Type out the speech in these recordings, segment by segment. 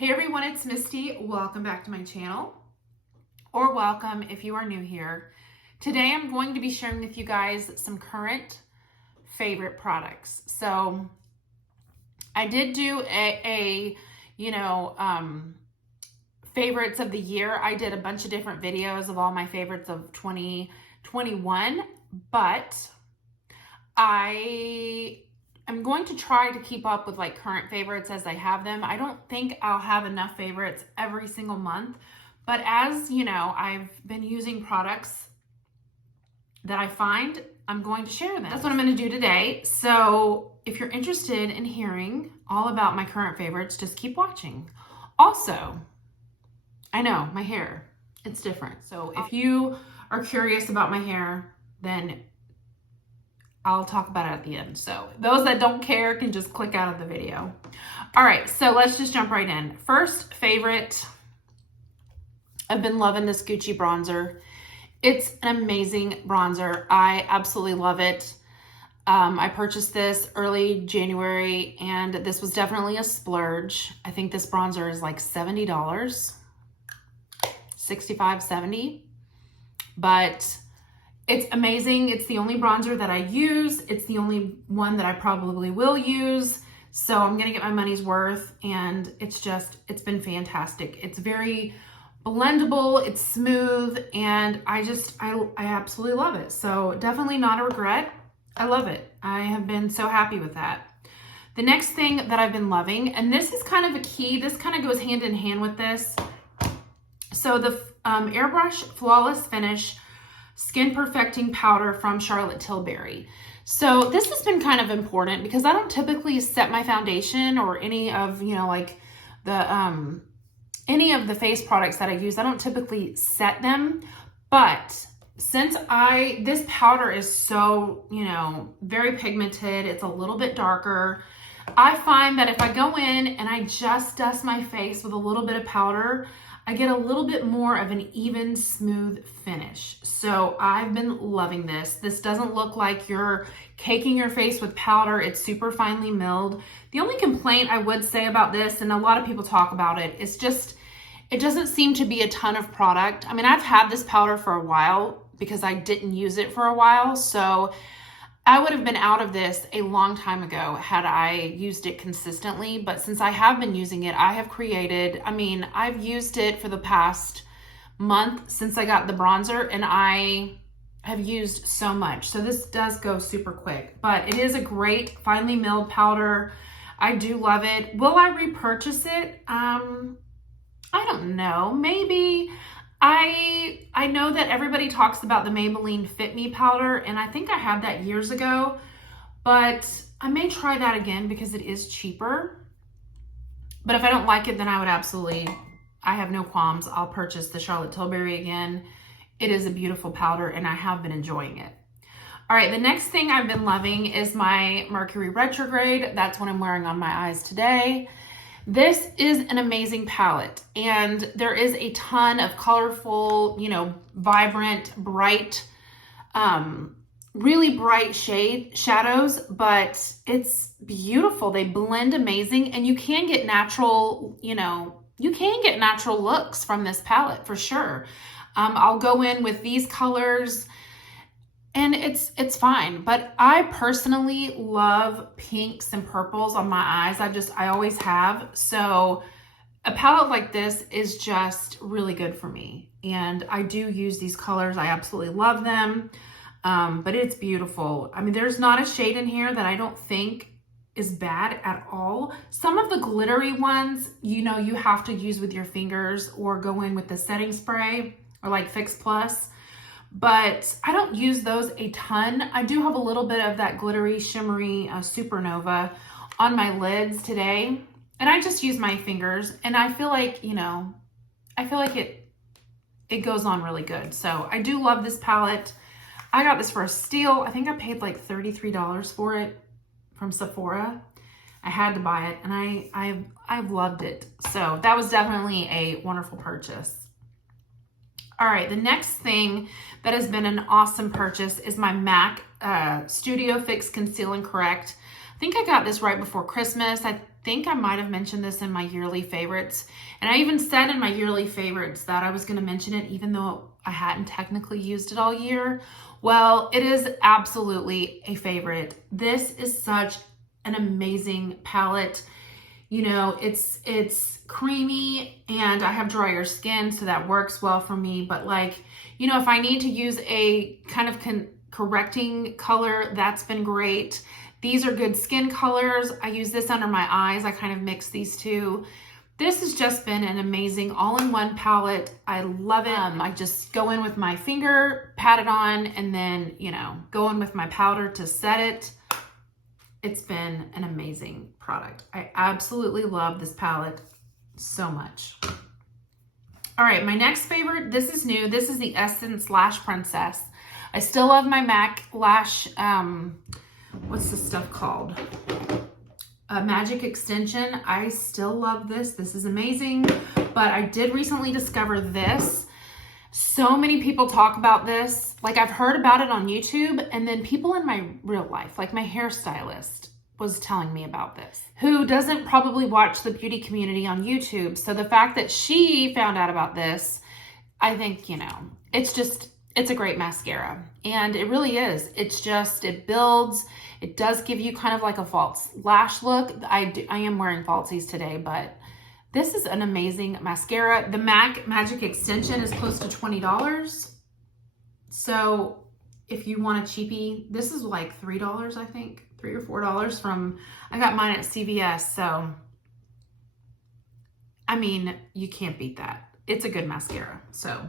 Hey everyone, it's Misty. Welcome back to my channel, or welcome if you are new here. Today I'm going to be sharing with you guys some current favorite products. So I did do favorites of the year. I did a bunch of different videos of all my favorites of 2021, but I'm going to try to keep up with like current favorites as I have them. I don't think I'll have enough favorites every single month, but as you know, I've been using products that I find, I'm going to share them. That's what I'm going to do today. So if you're interested in hearing all about my current favorites, just keep watching. Also, I know my hair, it's different. So if you are curious about my hair, then I'll talk about it at the end. So those that don't care can just click out of the video. All right, so let's just jump right in. First favorite, I've been loving this Gucci bronzer. It's an amazing bronzer. I absolutely love it. I purchased this early January and this was definitely a splurge. I think this bronzer is like $70, $65, $70, but it's amazing. It's the only bronzer that I use. It's the only one that I probably will use. So I'm gonna get my money's worth, and it's been fantastic. It's very blendable, it's smooth, and I absolutely love it. So definitely not a regret. I love it. I have been so happy with that. The next thing that I've been loving, and this is kind of a key, this kind of goes hand in hand with this. So the Airbrush Flawless Finish Skin Perfecting Powder from Charlotte Tilbury. So this has been kind of important because I don't typically set my foundation or any of, any of the face products that I use. I don't typically set them, but since this powder is so, very pigmented, it's a little bit darker. I find that if I go in and I just dust my face with a little bit of powder, I get a little bit more of an even, smooth finish. So I've been loving this. This doesn't look like you're caking your face with powder. It's super finely milled. The only complaint I would say about this, and a lot of people talk about it, is just, it doesn't seem to be a ton of product. I mean, I've had this powder for a while because I didn't use it for a while. So I would have been out of this a long time ago had I used it consistently, but since I have been using it, I've used it for the past month since I got the bronzer, and I have used so much. So this does go super quick, but it is a great finely milled powder. I do love it. Will I repurchase it? I don't know, maybe. I know that everybody talks about the Maybelline Fit Me powder, and I think I had that years ago, but I may try that again because it is cheaper. But if I don't like it, then I have no qualms. I'll purchase the Charlotte Tilbury again. It is a beautiful powder, and I have been enjoying it. All right, the next thing I've been loving is my Mercury Retrograde. That's what I'm wearing on my eyes today. This is an amazing palette, and there is a ton of colorful, vibrant, bright, really bright shadows, but it's beautiful. They blend amazing, and you can get natural, natural looks from this palette for sure. I'll go in with these colors and it's fine, but I personally love pinks and purples on my eyes. I always have. So a palette like this is just really good for me. And I do use these colors. I absolutely love them. But it's beautiful. I mean, there's not a shade in here that I don't think is bad at all. Some of the glittery ones, you have to use with your fingers or go in with the setting spray or like Fix Plus. But I don't use those a ton. I do have a little bit of that glittery, shimmery Supernova on my lids today. And I just use my fingers, and I feel like, it goes on really good. So I do love this palette. I got this for a steal. I think I paid like $33 for it from Sephora. I had to buy it, and I've loved it. So that was definitely a wonderful purchase. All right, the next thing that has been an awesome purchase is my MAC Studio Fix Conceal and Correct think I got this right before Christmas. I think I might have mentioned this in my yearly favorites. And I even said in my yearly favorites that I was going to mention it even though I hadn't technically used it all year. Well, it is absolutely a favorite. This is such an amazing palette. You know, it's creamy and I have drier skin, so that works well for me. But like, you know, if I need to use a kind of correcting color, that's been great. These are good skin colors. I use this under my eyes. I kind of mix these two. This has just been an amazing all-in-one palette. I love it. I just go in with my finger, pat it on, and then, you know, go in with my powder to set it. It's been an amazing product. I absolutely love this palette so much. All right, my next favorite, this is new. This is the Essence Lash Princess. I still love my MAC Lash, what's this stuff called? Magic Extension. I still love this. This is amazing, but I did recently discover this. So many people talk about this. Like, I've heard about it on YouTube, and then people in my real life, like my hairstylist was telling me about this, who doesn't probably watch the beauty community on YouTube. So the fact that she found out about this, I think, you know, it's a great mascara. And it really is. It's just, it builds. It does give you kind of like a false lash look. I am wearing falsies today, but this is an amazing mascara. The MAC Magic Extension is close to $20. So if you want a cheapie, this is like $3, I think, $3 or $4 from, I got mine at CVS. So, I mean, you can't beat that. It's a good mascara. So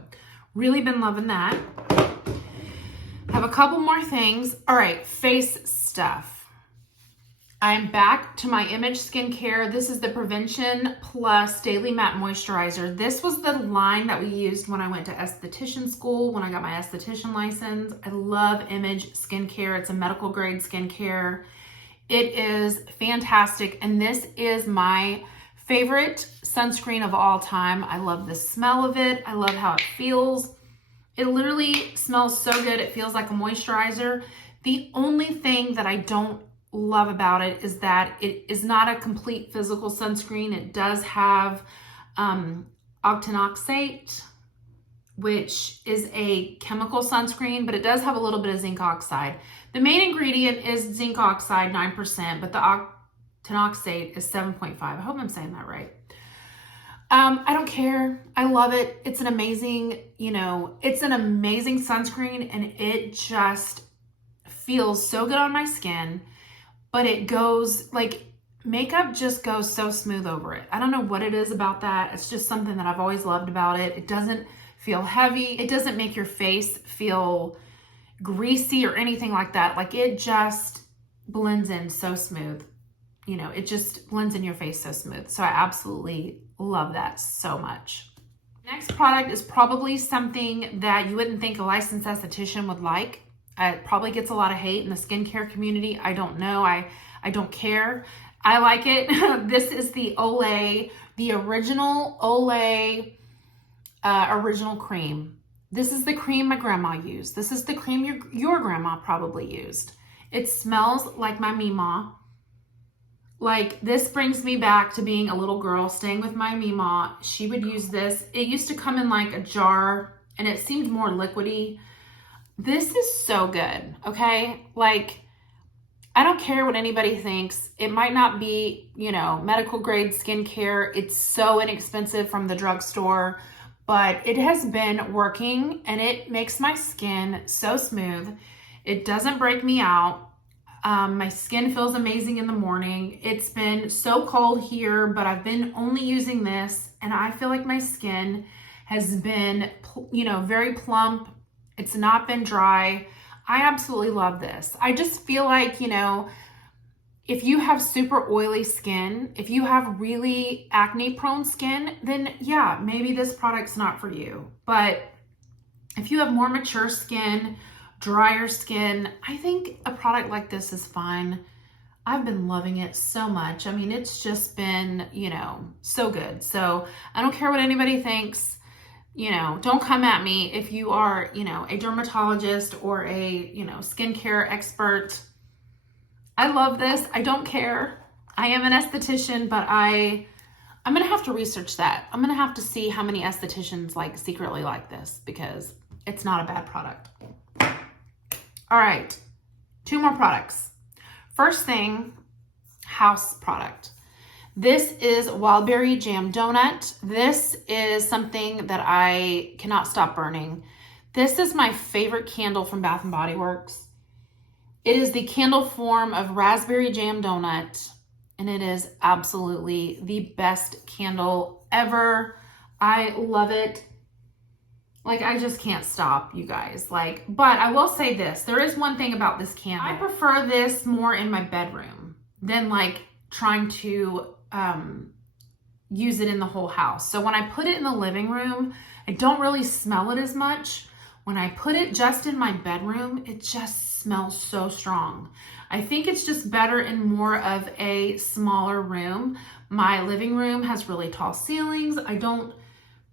really been loving that. I have a couple more things. All right, face stuff. I'm back to my Image skincare. This is the Prevention Plus Daily Matte Moisturizer. This was the line that we used when I went to esthetician school, when I got my esthetician license. I love Image skincare. It's a medical grade skincare. It is fantastic, and this is my favorite sunscreen of all time. I love the smell of it. I love how it feels. It literally smells so good. It feels like a moisturizer. The only thing that I don't love about it is that it is not a complete physical sunscreen. It does have octinoxate, which is a chemical sunscreen, but it does have a little bit of zinc oxide. The main ingredient is zinc oxide, 9%, but the octinoxate is 7.5. I hope I'm saying that right. I don't care. I love it. It's an amazing, you know, it's an amazing sunscreen, and it just feels so good on my skin, but it goes like, makeup just goes so smooth over it. I don't know what it is about that. It's just something that I've always loved about it. It doesn't feel heavy. It doesn't make your face feel greasy or anything like that. Like, it just blends in so smooth. You know, it just blends in your face so smooth. So I absolutely love that so much. Next product is probably something that you wouldn't think a licensed esthetician would like. It probably gets a lot of hate in the skincare community. I don't know. I don't care. I like it. This is the Olay, the original Olay original cream. This is the cream my grandma used. This is the cream your grandma probably used. It smells like my Mima. Like, this brings me back to being a little girl staying with my Mima. She would use this. It used to come in like a jar, and it seemed more liquidy. This is so good, okay? Like, I don't care what anybody thinks. It might not be, you know, medical grade skincare. It's so inexpensive from the drugstore, but it has been working, and it makes my skin so smooth. It doesn't break me out. My skin feels amazing in the morning. It's been so cold here, but I've been only using this, and I feel like my skin has been, you know, very plump. It's not been dry. I absolutely love this. I just feel like, you know, if you have super oily skin, if you have really acne prone skin, then yeah, maybe this product's not for you. But if you have more mature skin, drier skin, I think a product like this is fine. I've been loving it so much. I mean, it's just been, you know, so good. So I don't care what anybody thinks. You know, don't come at me if you are, you know, a dermatologist or a, you know, skincare expert. I love this. I don't care. I am an esthetician, but I'm going to have to research that. I'm going to have to see how many estheticians like secretly like this because it's not a bad product. All right, 2 more products. First thing, house product. This is Wildberry Jam Donut. This is something that I cannot stop burning. This is my favorite candle from Bath & Body Works. It is the candle form of raspberry jam donut, and it is absolutely the best candle ever. I love it. Like, I just can't stop, you guys. Like, but I will say this. There is one thing about this candle. I prefer this more in my bedroom than like trying to use it in the whole house. So when I put it in the living room, I don't really smell it as much. When I put it just in my bedroom, it just smells so strong. I think it's just better in more of a smaller room. My living room has really tall ceilings. I don't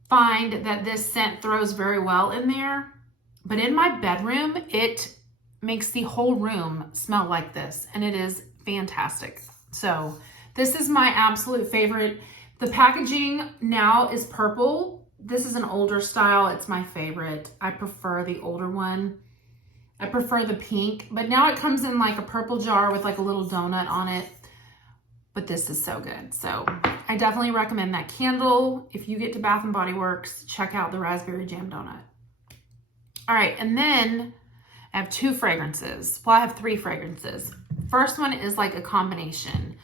find that this scent throws very well in there, but in my bedroom, it makes the whole room smell like this, and it is fantastic. So this is my absolute favorite. The packaging now is purple. This is an older style. It's my favorite. I prefer the older one. I prefer the pink, but now it comes in like a purple jar with like a little donut on it. But this is so good. So I definitely recommend that candle. If you get to Bath & Body Works, check out the Raspberry Jam Donut. All right, and then I have 2 fragrances. Well, I have 3 fragrances. First one is like a combination.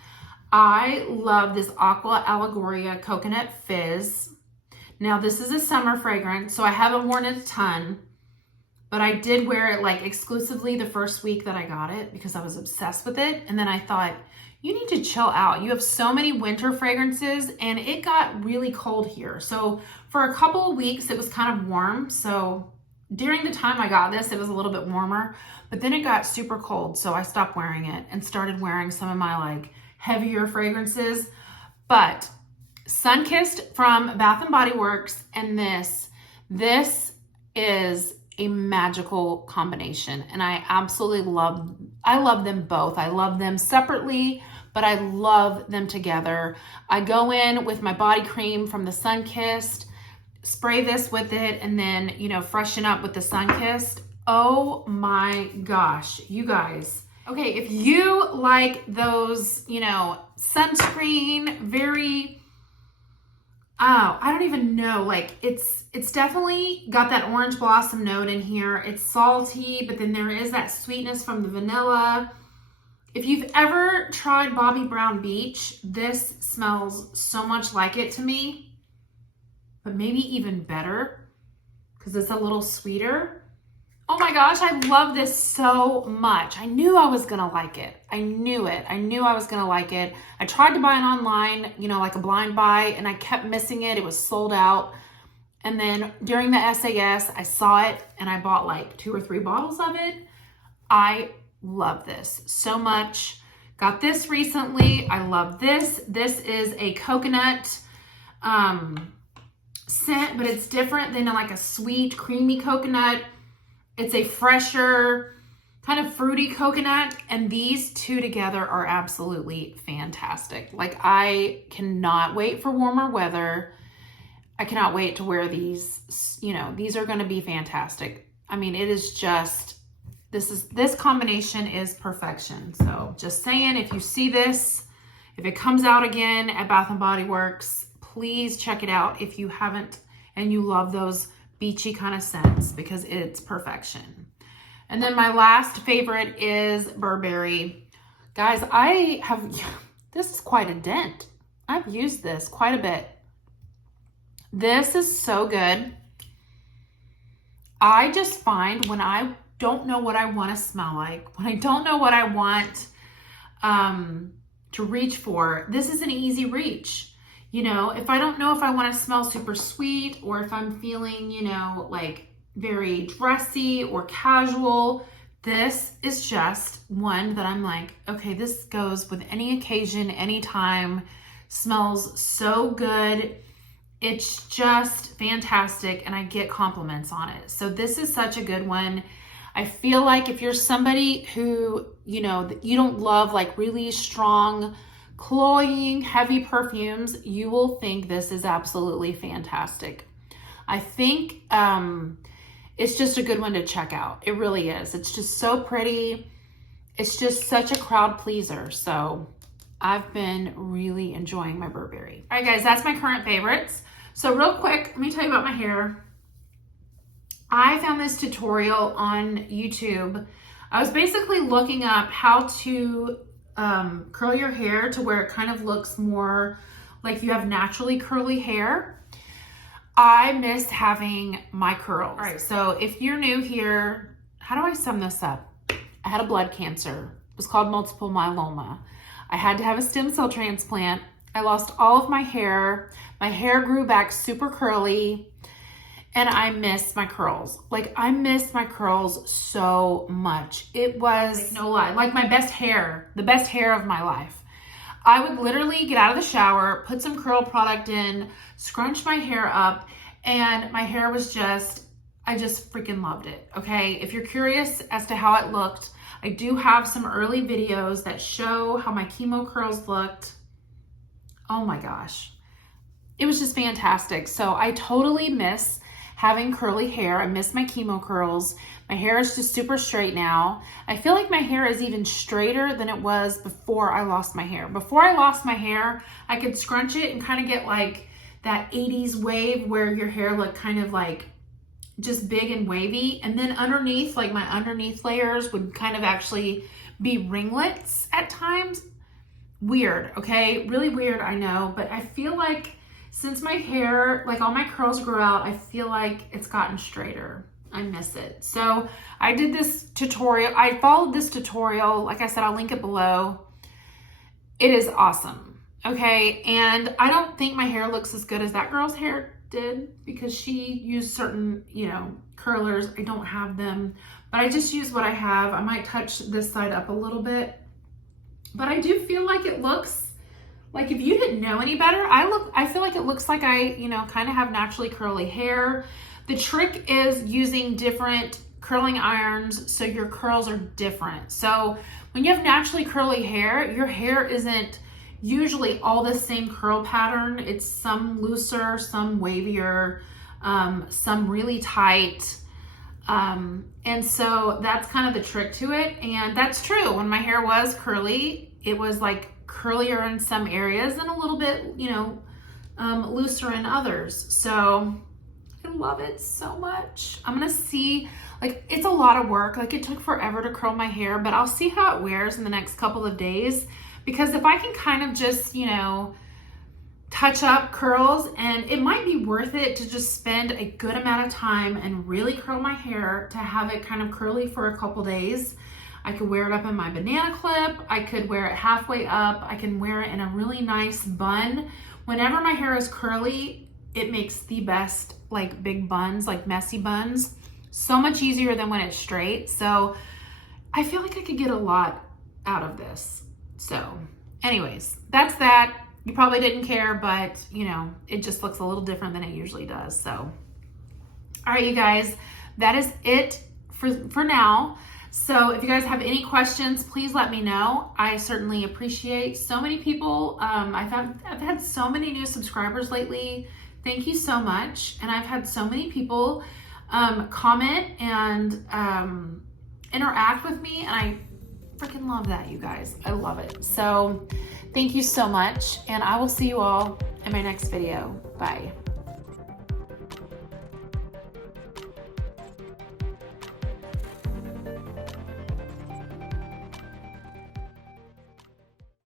I love this Aqua Allegoria Coconut Fizz. Now, this is a summer fragrance, so I haven't worn it a ton, but I did wear it like exclusively the first week that I got it because I was obsessed with it. And then I thought, you need to chill out. You have so many winter fragrances, and it got really cold here. So for a couple of weeks, it was kind of warm. So during the time I got this, it was a little bit warmer, but then it got super cold. So I stopped wearing it and started wearing some of my like heavier fragrances. But Sunkissed from Bath & Body Works and this is a magical combination, and I absolutely love them both. I love them separately, but I love them together. I go in with my body cream from the Sunkissed, spray this with it, and then, you know, freshen up with the Sunkissed. Oh my gosh, you guys. Okay, if you like those, you know, sunscreen, very, oh, I don't even know. Like it's definitely got that orange blossom note in here. It's salty, but then there is that sweetness from the vanilla. If you've ever tried Bobbi Brown Beach, this smells so much like it to me, but maybe even better because it's a little sweeter. Oh my gosh, I love this so much. I knew I was gonna like it. I knew it. I knew I was gonna like it. I tried to buy it online, you know, like a blind buy, and I kept missing it. It was sold out. And then during the SAS, I saw it and I bought like 2 or 3 bottles of it. I love this so much. Got this recently. I love this. This is a coconut scent, but it's different than like a sweet, creamy coconut. It's a fresher, kind of fruity coconut, and these 2 together are absolutely fantastic. Like, I cannot wait for warmer weather. I cannot wait to wear these. You know, these are going to be fantastic. I mean, it is just, this combination is perfection. So just saying, if you see this, if it comes out again at Bath & Body Works, please check it out if you haven't and you love those beachy kind of scents, because it's perfection. And then my last favorite is Burberry. Guys, this is quite a dent. I've used this quite a bit. This is so good. I just find when I don't know what I want to smell like, when I don't know what I want to reach for, this is an easy reach. You know, if I don't know if I want to smell super sweet, or if I'm feeling, you know, like very dressy or casual, this is just one that I'm like, okay, this goes with any occasion, anytime, smells so good. It's just fantastic, and I get compliments on it. So this is such a good one. I feel like if you're somebody who, you know, you don't love like really strong, cloying, heavy perfumes, you will think this is absolutely fantastic. I think it's just a good one to check out. It really is. It's just so pretty. It's just such a crowd pleaser. So I've been really enjoying my Burberry. All right, guys, that's my current favorites. So real quick, let me tell you about my hair. I found this tutorial on YouTube. I was basically looking up how to curl your hair to where it kind of looks more like you have naturally curly hair. I miss having my curls. All right, so if you're new here, how do I sum this up? I had a blood cancer. It was called multiple myeloma. I had to have a stem cell transplant. I lost all of my hair. My hair grew back super curly. And I miss my curls. Like, I miss my curls so much. It was, like, no lie, like my best hair, the best hair of my life. I would literally get out of the shower, put some curl product in, scrunch my hair up, and my hair was just, I just freaking loved it, okay? If you're curious as to how it looked, I do have some early videos that show how my chemo curls looked. Oh my gosh. It was just fantastic. So I totally miss having curly hair. I miss my chemo curls. My hair is just super straight now. I feel like my hair is even straighter than it was before I lost my hair. Before I lost my hair, I could scrunch it and kind of get like that 80s wave where your hair looked kind of like just big and wavy. And then underneath, like my underneath layers would kind of actually be ringlets at times. Weird, okay? Really weird, I know. But I feel like since my hair, like all my curls grew out, I feel like it's gotten straighter. I miss it. So I did this tutorial. I followed this tutorial. Like I said, I'll link it below. It is awesome. Okay. And I don't think my hair looks as good as that girl's hair did because she used certain, you know, curlers. I don't have them, but I just use what I have. I might touch this side up a little bit, but I do feel like it looks like, if you didn't know any better, I feel like it looks like I, you know, kind of have naturally curly hair. The trick is using different curling irons so your curls are different. So when you have naturally curly hair, your hair isn't usually all the same curl pattern. It's some looser, some wavier, some really tight. And so that's kind of the trick to it. And that's true. When my hair was curly, it was like curlier in some areas and a little bit, you know, looser in others. So I love it so much. I'm gonna see, like, it's a lot of work. Like, it took forever to curl my hair, but I'll see how it wears in the next couple of days, because if I can kind of just, you know, touch up curls, and it might be worth it to just spend a good amount of time and really curl my hair to have it kind of curly for a couple days. I could wear it up in my banana clip. I could wear it halfway up. I can wear it in a really nice bun. Whenever my hair is curly, it makes the best like big buns, like messy buns. So much easier than when it's straight. So I feel like I could get a lot out of this. So anyways, that's that. You probably didn't care, but you know, it just looks a little different than it usually does. So, all right, you guys, that is it for now. So if you guys have any questions, please let me know. I certainly appreciate so many people. I've had so many new subscribers lately. Thank you so much. And I've had so many people comment and interact with me. And I freaking love that, you guys. I love it. So thank you so much. And I will see you all in my next video. Bye.